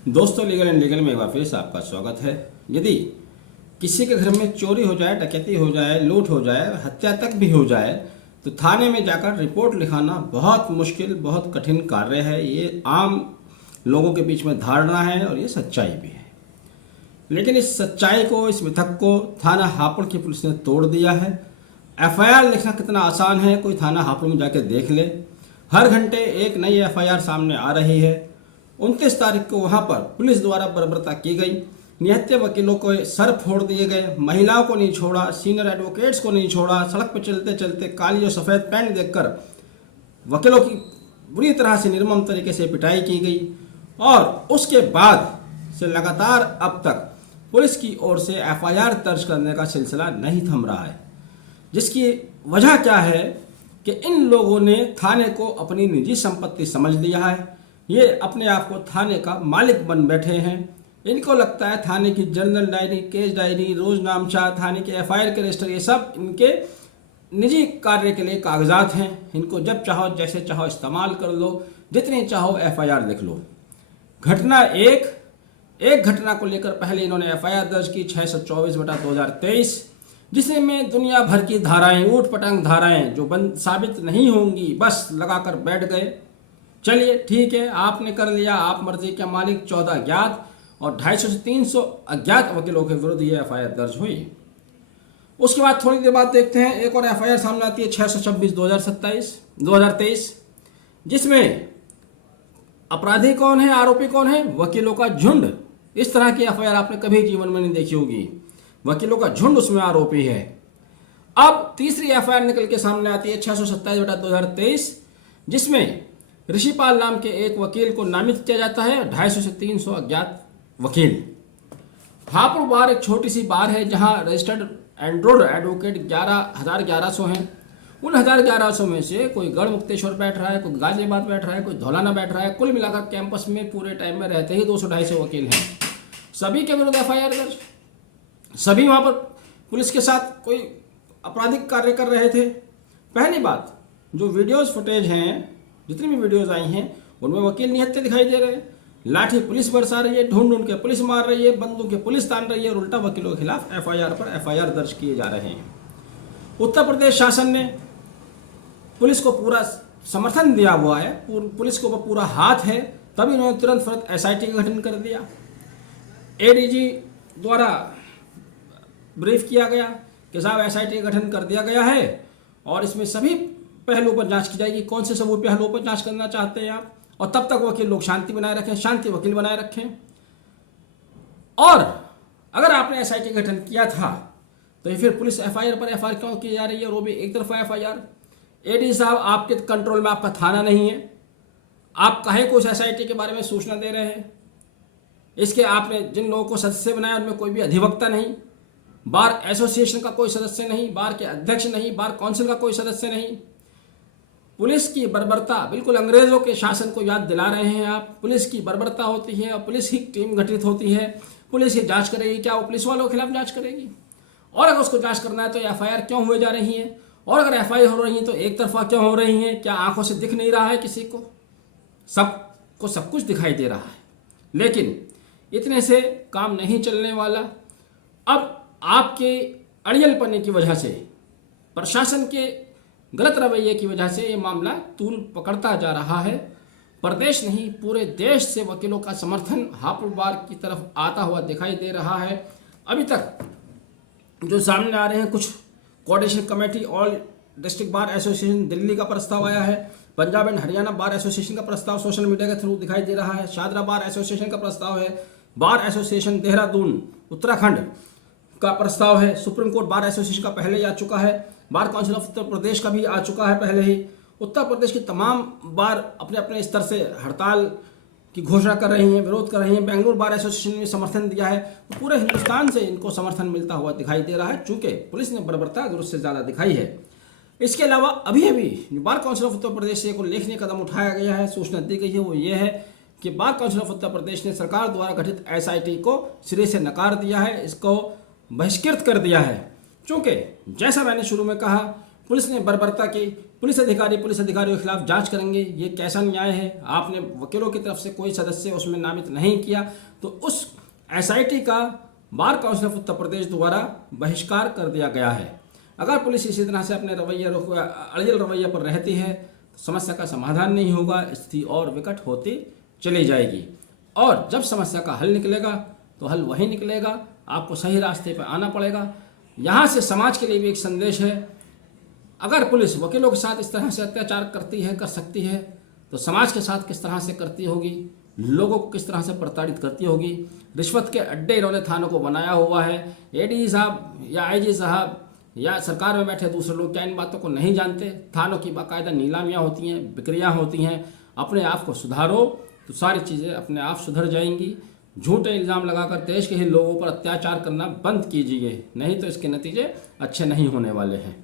दोस्तों, legal and legal में एक बार फिर से आपका स्वागत है। यदि किसी के घर में चोरी हो जाए, डकैती हो जाए, लूट हो जाए, हत्या तक भी हो जाए तो थाने में जाकर रिपोर्ट लिखाना बहुत मुश्किल, बहुत कठिन कार्य है। ये आम लोगों के बीच में धारणा है और ये सच्चाई भी है। लेकिन इस सच्चाई को, इस मिथक को थाना हापुड़ की पुलिस ने तोड़ दिया है। एफआईआर लिखना कितना आसान है, कोई थाना हापुड़ में जाके देख ले। हर घंटे एक नई एफआईआर सामने आ रही है। 29 तारीख को वहां पर पुलिस द्वारा बर्बरता की गई। निहत्थे वकीलों को सर फोड़ दिए गए, महिलाओं को नहीं छोड़ा, सीनियर एडवोकेट्स को नहीं छोड़ा। सड़क पर चलते चलते काली और सफ़ेद पैंट देखकर वकीलों की बुरी तरह से निर्मम तरीके से पिटाई की गई। और उसके बाद से लगातार अब तक पुलिस की ओर से एफआईआर दर्ज करने का सिलसिला नहीं थम रहा है। जिसकी वजह क्या है कि इन लोगों ने थाने को अपनी निजी संपत्ति समझ लिया है। ये अपने आप को थाने का मालिक बन बैठे हैं। इनको लगता है थाने की जनरल डायरी, केस डायरी, रोजनामचा, थाने के एफआईआर के रजिस्टर, ये सब इनके निजी कार्य के लिए कागजात हैं। इनको जब चाहो जैसे चाहो इस्तेमाल कर लो, जितनी चाहो एफआईआर लिख लो। घटना एक घटना को लेकर पहले इन्होंने एफआईआर दर्ज की 624/2023, जिसमें दुनिया भर की धाराएं, ऊट पटांग धाराएं जो बंद साबित नहीं होंगी, बस लगाकर बैठ गए। चलिए ठीक है, आपने कर लिया, आप मर्जी के मालिक। 14 अज्ञात और 250 से 300 अज्ञात वकीलों के विरुद्ध ये एफआईआर दर्ज हुई। उसके बाद थोड़ी देर बाद देखते हैं एक और एफआईआर सामने आती है 626/2023, जिसमें अपराधी कौन है, आरोपी कौन है? वकीलों का झुंड। इस तरह की एफआईआर आपने कभी जीवन में नहीं देखी होगी। वकीलों का झुंड उसमें आरोपी है। अब तीसरी एफआईआर निकल के सामने आती है 627/2023, जिसमें ऋषिपाल नाम के एक वकील को नामित किया जाता है। 250 से 300 अज्ञात वकील। हापुड़ बार एक छोटी सी बार है जहां रजिस्टर्ड एनरोल्ड एडवोकेट 11,1100 हैं। उन 11,1100 में से कोई गढ़मुक्तेश्वर बैठ रहा है, कोई गाजियाबाद बैठ रहा है, कोई धौलाना बैठ रहा है। कुल मिलाकर कैंपस में पूरे टाइम में रहते ही 200-250 वकील हैं। सभी के विरुद्ध एफआईआर दर्ज। सभी वहां पर पुलिस के साथ कोई आपराधिक कार्य कर रहे थे। पहली बात, जो वीडियोज फुटेज हैं, जितनी भी वीडियोज आई हैं, उनमें वकील निहत्थे दिखाई दे रहे हैं। लाठी पुलिस बरसा रही है, ढूंढ के पुलिस मार रही है, बंदूकें पुलिस तान रही है और उल्टा वकीलों के खिलाफ एफआईआर पर एफआईआर दर्ज किए जा रहे हैं। उत्तर प्रदेश शासन ने पुलिस को पूरा समर्थन दिया हुआ है, पुलिस को पूरा हाथ है, तभी इन्होंने तुरंत एसआईटी का गठन कर दिया। एडीजी द्वारा ब्रीफ किया गया कि साहब एसआईटी का गठन कर दिया गया है और इसमें सभी पहलुओं पर जांच की जाएगी। कौन से सभी पहलुओं पर जांच करना चाहते हैं आप? और तब तक वकील लोग शांति बनाए रखें, शांति वकील बनाए रखें। और अगर आपने एसआईटी गठन किया था तो फिर पुलिस एफआईआर पर एफआईआर क्यों की जा रही है, और वो भी एक तरफा एफआईआर? एडी साहब, आपके कंट्रोल में आपका थाना नहीं है, आप काहे को उस एसआईटी के बारे में सूचना दे रहे हैं? इसके आपने जिन लोगों को सदस्य बनाया उनमें कोई भी अधिवक्ता नहीं, बार एसोसिएशन का कोई सदस्य नहीं, बार के अध्यक्ष नहीं, बार काउंसिल का कोई सदस्य नहीं। पुलिस की बर्बरता बिल्कुल अंग्रेजों के शासन को याद दिला रहे हैं आप। पुलिस की बर्बरता होती है और पुलिस की टीम गठित होती है। पुलिस की जांच करेगी, क्या वो पुलिस वालों के खिलाफ जांच करेगी? और अगर उसको जांच करना है तो एफआईआर क्यों हुए जा रही है? और अगर एफआईआर हो रही है तो एक तरफा क्यों हो रही है? क्या आंखों से दिख नहीं रहा है किसी को? सबको सब कुछ दिखाई दे रहा है, लेकिन इतने से काम नहीं चलने वाला। अब आपके अड़ियलपने की वजह से, प्रशासन के गलत रवैये की वजह से ये मामला तूल पकड़ता जा रहा है। प्रदेश नहीं, पूरे देश से वकीलों का समर्थन हापुड़ बार की तरफ आता हुआ दिखाई दे रहा है। अभी तक जो सामने आ रहे हैं, कुछ coordination committee, all district bar association Delhi का प्रस्ताव आया है, Punjab and Haryana bar association का प्रस्ताव सोशल मीडिया के थ्रू दिखाई दे रहा है, शादरा बार एसोसिएशन का प्रस्ताव है, बार एसोसिएशन देहरादून उत्तराखंड का प्रस्ताव है, सुप्रीम कोर्ट बार एसोसिएशन का पहले ही आ चुका है, bar council of Uttar Pradesh का भी आ चुका है पहले ही। उत्तर प्रदेश की तमाम बार अपने अपने स्तर से हड़ताल की घोषणा कर रही हैं, विरोध कर रही हैं। बेंगलुरु बार एसोसिएशन ने समर्थन दिया है। तो पूरे हिंदुस्तान से इनको समर्थन मिलता हुआ दिखाई दे रहा है, चूंकि पुलिस ने बर्बरता जरूरत से ज़्यादा दिखाई है। इसके अलावा अभी bar council of Uttar Pradesh से एक उल्लेखनीय कदम उठाया गया है, सूचना दी गई है, वो ये है कि bar council of Uttar Pradesh ने सरकार द्वारा गठित एसआईटी को सिरे से नकार दिया है, इसको बहिष्कृत कर दिया है। चूँकि जैसा मैंने शुरू में कहा, पुलिस ने बर्बरता की, पुलिस अधिकारियों के खिलाफ जांच करेंगे। ये कैसा न्याय है? आपने वकीलों की तरफ से कोई सदस्य उसमें नामित नहीं किया, तो उस एसआईटी का bar council of Uttar Pradesh द्वारा बहिष्कार कर दिया गया है। अगर पुलिस इसी तरह से अपने अड़ियल रवैये पर रहती है तो समस्या का समाधान नहीं होगा, स्थिति और विकट होती चली जाएगी। और जब समस्या का हल निकलेगा तो हल वही निकलेगा, आपको सही रास्ते पर आना पड़ेगा। यहाँ से समाज के लिए भी एक संदेश है, अगर पुलिस वकीलों के साथ इस तरह से अत्याचार कर सकती है तो समाज के साथ किस तरह से करती होगी, लोगों को किस तरह से प्रताड़ित करती होगी। रिश्वत के अड्डे इन्होंने थानों को बनाया हुआ है। एडीजी साहब या आईजी साहब या सरकार में बैठे दूसरे लोग क्या इन बातों को नहीं जानते? थानों की बाकायदा नीलामियाँ होती हैं, बिक्रियाँ होती हैं। अपने आप को सुधारो तो सारी चीज़ें अपने आप सुधर जाएंगी। झूठे इल्ज़ाम लगाकर देश के ही लोगों पर अत्याचार करना बंद कीजिए, नहीं तो इसके नतीजे अच्छे नहीं होने वाले हैं।